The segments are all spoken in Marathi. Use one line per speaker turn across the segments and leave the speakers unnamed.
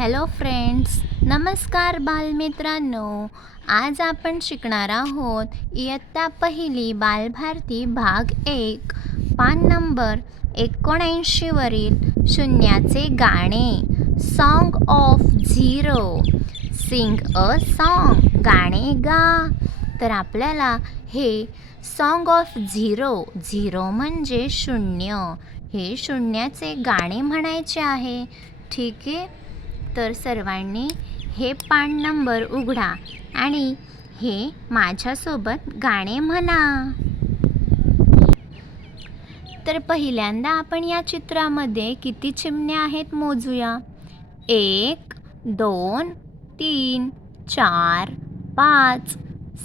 हॅलो फ्रेंड्स नमस्कार बालमित्रांनो. आज आपण शिकणार आहोत इयत्ता पहिली बालभारती भाग एक पान नंबर एकोणऐंशीवरील शून्याचे गाणे song of zero sing a song गाणे गा. तर आपल्याला हे सॉन्ग ऑफ झिरो झिरो म्हणजे शून्य. हे शून्याचे गाणे म्हणायचे आहे. ठीक आहे? तर सर्वांनी हे पान नंबर उघडा आणि हे माझ्यासोबत गाणे म्हणा. तर पहिल्यांदा आपण या चित्रामध्ये किती चिमण्या आहेत मोजूया. एक दोन तीन चार पाच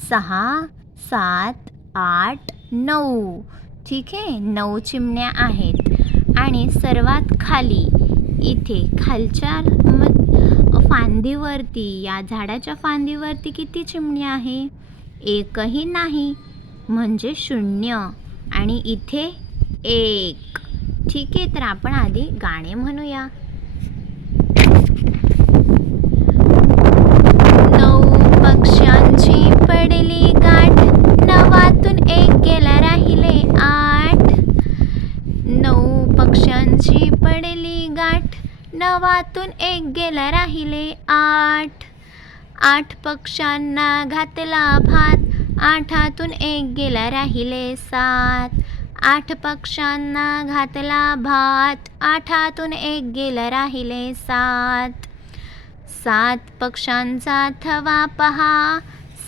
सहा सात आठ नऊ. ठीक आहे? नऊ चिमण्या आहेत. आणि सर्वात खाली इथे खालच्या फांदीवरती या झाडाच्या फांदीवरती किती चिमण्या आहे? एकही नाही. म्हणजे शून्य. आणि इथे एक. ठीक आहे तर आपण आधी गाणे म्हणूया. नऊ पक्ष्यांची पडली गाठ नवातून एक गेला राहिले आठ. नऊ पक्ष्यांची पडली गाठ नवातून एक गेला राहिले आठ. आठ पक्षांना घातला भात. आठातून एक गेला राहिले सात. आठ पक्षांना घातला भात. आठातून एक गेला राहिले सात. सात पक्षांचा थवा पहा.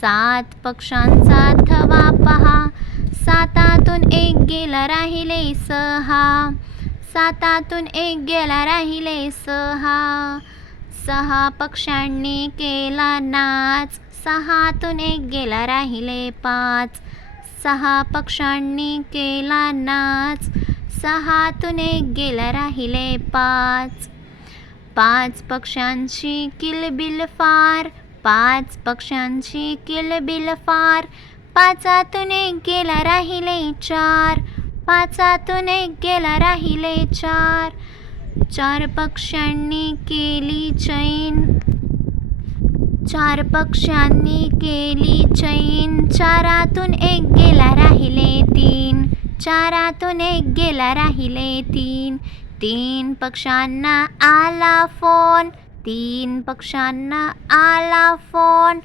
सात पक्षांचा थवा पहा. सातातून एक गेला राहिले सहा. सातातून एक गेला राहिले सहा. सहा पक्ष्यांनी केला नाच. सहातून एक गेला राहिले पाच. सहा पक्ष्यांनी केला नाच. सहातून एक गेला राहिले पाच. पाच पक्ष्यांची किलबिल फार. पाच पक्ष्यांची किलबिल फार. पाचातून एक गेला राहिले चार. पाचातून एक गेला राहिले चार. चार पक्ष्यांनी केली चैन. चार पक्ष्यांनी केली चैन. चारातून एक गेला राहिले तीन. चारातून एक गेला राहिले तीन. तीन पक्ष्यांना आला फोन. तीन पक्ष्यांना आला फोन.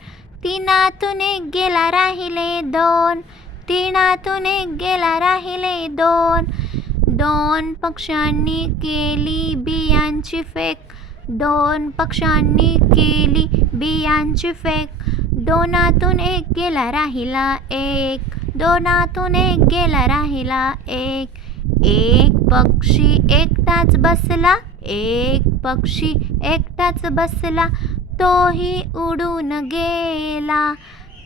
तीनातून एक गेला राहिले दोन. तीनातून एक गेला राहिले दोन. दोन पक्षांनी केली बियांची फेक. दोन पक्षांनी केली बियांची फेक. दोनातून एक गेला राहिला एक. दोनातून एक गेला राहिला एक. एक पक्षी एकटाच बसला एक पक्षी एकटाच बसला तोही उडून गेला.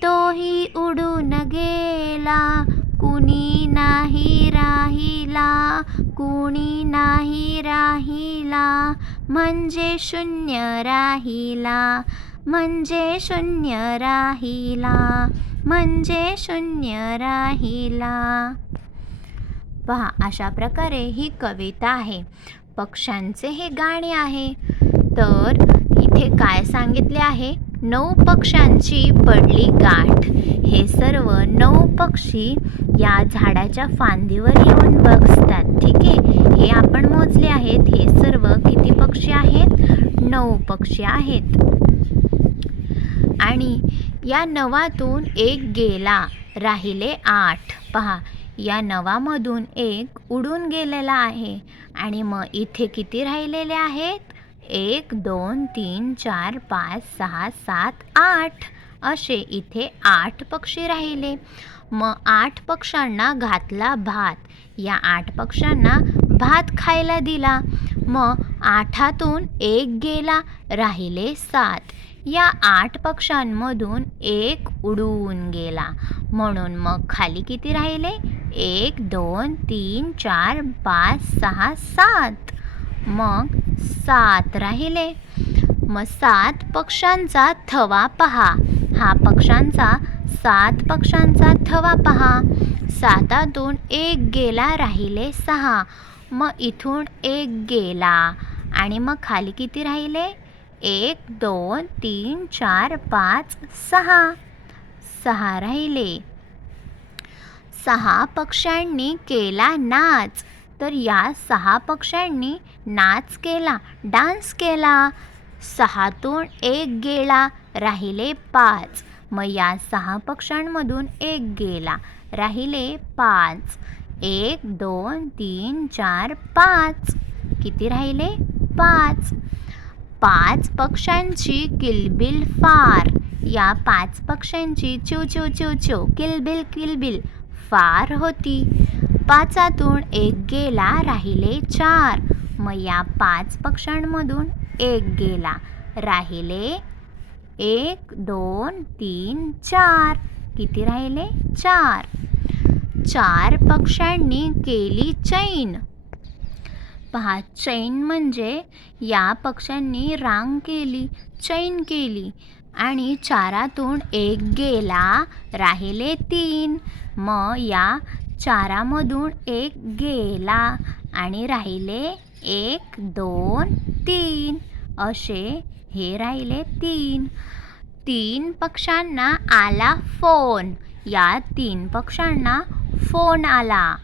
तोही उडून गेला. कुणी नाही राहिला कुणी नाही राहिला. म्हणजे शून्य राहिला म्हणजे शून्य राहिला म्हणजे शून्य राहिला. पहा अशा प्रकारे ही कविता आहे. पक्ष्यांचे हे गाणे आहे. तर इथे काय सांगितले आहे? नऊ पक्ष्यांची पडली गाठ. हे सर्व नऊ पक्षी या झाडाच्या फांदीवर येऊन बसतात. ठीक आहे? हे आपण मोजले आहेत. हे सर्व किती पक्षी आहेत? नऊ पक्षी आहेत. आणि या नवातून एक गेला. राहिले आठ. पहा या नवामधून एक उडून गेलेला आहे. आणि मग इथे किती राहिलेले आहेत? एक दोन तीन चार पाच सहा सात आठ असे इथे आठ पक्षी राहिले. मग आठ पक्ष्यांना घातला भात. या आठ पक्ष्यांना भात खायला दिला. मग आठातून एक गेला राहिले सात. या आठ पक्ष्यांमधून एक उडून गेला. म्हणून मग खाली किती राहिले? एक दोन तीन चार पाच सहा सात. मग सात राहिले. मग सात पक्षांचा थवा पहा. हा पक्षांचा सात पक्षांचा थवा पहा. सातातून एक गेला राहिले सहा. मग इथून एक गेला. आणि मग खाली किती राहिले? एक दोन तीन चार पाच सहा. सहा राहिले. सहा पक्ष्यांनी केला नाच. तर या सहा पक्ष्यांनी नाच केला डान्स केला. सहातून एक गेला राहिले पाच. मग या सहा पक्ष्यांमधून एक गेला राहिले पाच. एक दोन तीन चार पाच. किती राहिले? पाच. पाच पक्ष्यांची किलबिल फार. या पाच पक्ष्यांची चिव चिव चिव चिव किलबिल किलबिल फार होती. पाचातून एक गेला राहिले चार. मग या पाच पक्ष्यांमधून एक गेला राहिले एक दोन तीन चार. किती राहिले? चार. चार पक्ष्यांनी केली चैन. पहा चैन म्हणजे या पक्ष्यांनी रांग केली चैन केली. आणि चारातून एक गेला राहिले तीन. मग या चारामधून एक गेला आणि राहिले एक दोन तीन. असे हे राहिले तीन. तीन पक्षांना आला फोन. या तीन पक्षांना फोन आला.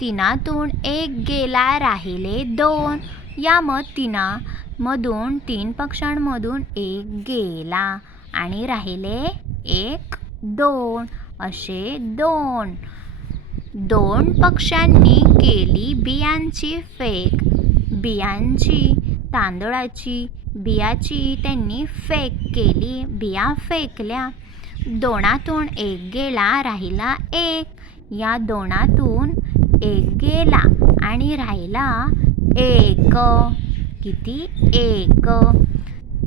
तिनातून एक गेला राहिले दोन. या मग तिनामधून तीन पक्षांमधून एक गेला आणि राहिले एक दोन. असे दोन. दोन पक्ष्यांनी केली बियांची फेक. बियांची तांदळाची बियाची त्यांनी फेक केली. बिया फेकल्या. दोनातून एक गेला राहिला एक. या दोनातून एक गेला आणि राहिला एक. किती? एक.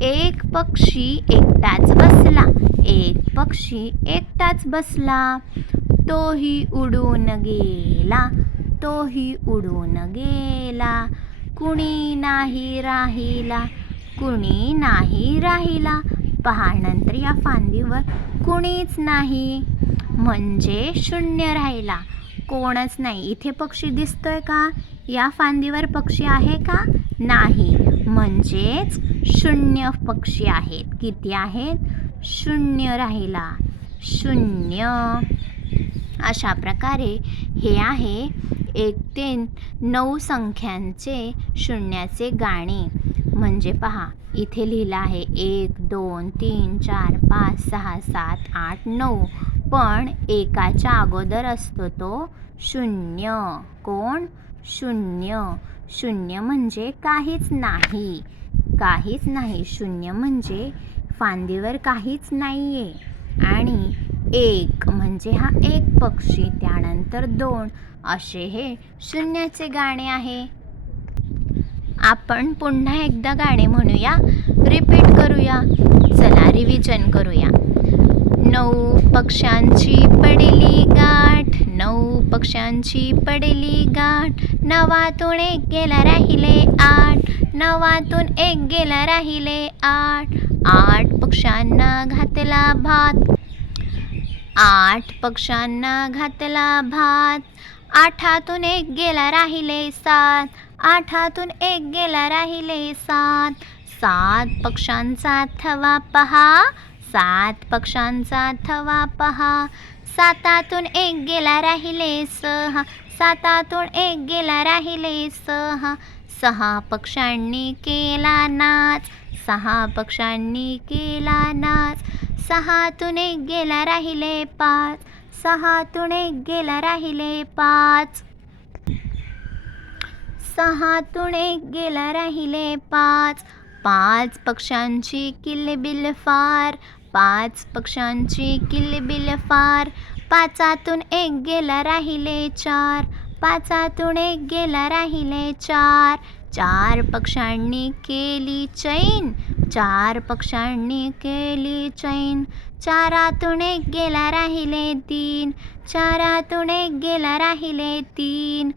एक पक्षी एकटाच बसला. एक पक्षी एकटाच बसला. तोही उडून गेला तोही उडून गेला कुणी नाही राहिला कुणी नाही राहिला पहा नंतर या फांदीवर कुणीच नाही म्हणजे शून्य राहिला कोणच नाही इथे पक्षी दिसतोय का या फांदीवर पक्षी आहे का नाही म्हणजेच शून्य पक्षी आहेत किती आहेत शून्य राहिला शून्य अशा प्रकारे हे आहे एक ते नऊ संख्यांचे शून्याचे गाणे. म्हणजे पहा इथे लिहिलं आहे एक दोन तीन चार पाच सहा सात आठ नऊ. पण एकाच्या अगोदर असतो तो शून्य. कोण? शून्य. शून्य म्हणजे काहीच नाही. काहीच नाही. शून्य म्हणजे फांदीवर काहीच नाही आहे आणि एक म्हणजे हा एक पक्षी त्यानंतर दोन. असे हे शून्याचे गाणे आहे. आपण पुन्हा एकदा गाणे म्हणूया. रिपीट करूया. चला रिव्हिजन करूया. नऊ पक्ष्यांची पडली गाठ नऊ पक्ष्यांची पडली गाठ. नवातून एक गेला राहिले आठ. नवातून एक गेला राहिले आठ. आठ पक्ष्यांना घातला भात. आठ पक्षांना घातला भात. आठातून एक गेला राहिले सात. आठातून एक गेला राहिले सात. सात पक्षांचा थवा पहा. सात पक्षांचा थवा पहा. सातातून एक गेला राहिले सहा. सातातून एक गेला राहिले सहा. सहा पक्षांनी केला नाच. सहा पक्षांनी केला नाच. सहातून एक गेला राहिले पाच. सहातून एक गेला राहिले पाच. सहातून एक गेला राहिले पाच. पाच पक्ष्यांची किलबिल फार. पाच पक्ष्यांची किलबिल फार. पाचातून एक गेला राहिले चार. पाचातून एक गेला राहिले चार. चार पक्ष्यांनी केली चैन. चार पक्षांनी केली चैन. चारातून एक गेला राहिले तीन. चारातून एक गेला राहिले तीन.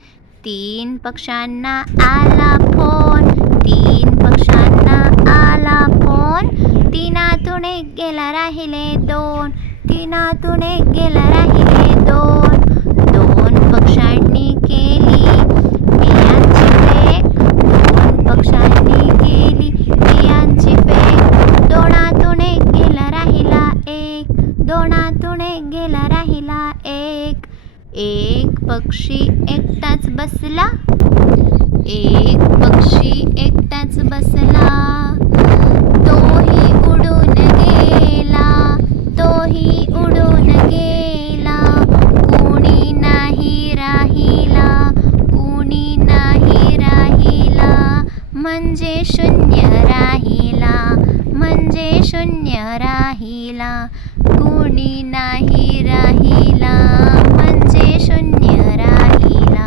तीन पक्षांना आला फोन. तीन पक्षांना आला फोन. तीनातून एक गेला राहिले दोन. तीनातून एक गेला राहिले दोन पक्ष्यांनी केली बियांची फेक दोन पक्ष्यांनी केली बियांची फेक एक पक्षी एकटाच बसला एक पक्षी एकटाच बसला तोही उडून गेला तोही उडून गेला कोणी नाही राहिला कोणी नाही राहिला म्हणजे शून्य राहिला म्हणजे शून्य राहिला कोणी नाही राहिला म्हणजे शून्य राहिला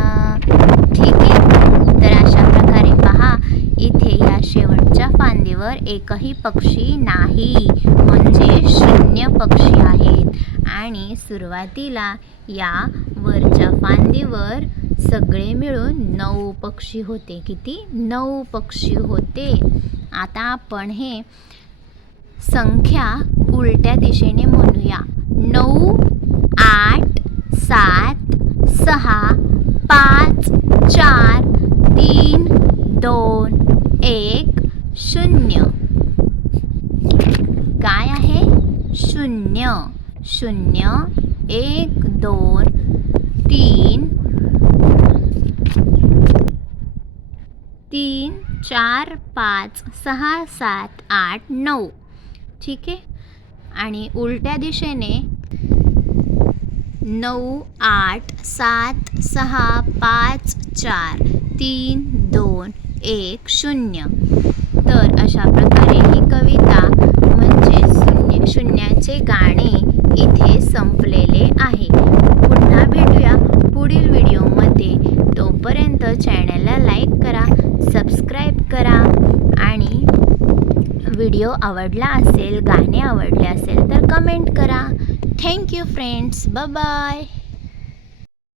ठीक आहे तर अशा प्रकारे पहा इथे या शेवटच्या फांदीवर एकही पक्षी नाही. म्हणजे शून्य पक्षी आहेत. आणि सुरुवातीला या वरच्या फांदीवर सगळे मिळून नऊ पक्षी होते. किती? नऊ पक्षी होते. आता आपण हे संख्या उलट्या दिशेने म्हणूया नऊ आठ सात सहा पाच चार तीन दोन एक शून्य काय आहे शून्य शून्य एक दोन तीन तीन चार पाच सहा सात आठ नऊ. ठीक आहे? आणि उलट्या दिशेने नऊ आठ सात सहा पाच चार तीन दोन एक शून्य. तर अशा प्रकारे ही कविता म्हणजे शून्य शून्याचे गाणे इथे संपलेले आहे पुन्हा भेटूया पुढील व्हिडिओमध्ये तोपर्यंत चॅनलला लाईक करा सबस्क्राईब करा आणि व्हिडिओ आवडला असेल गाणे आवडले असेल तर कमेंट करा. Thank you friends bye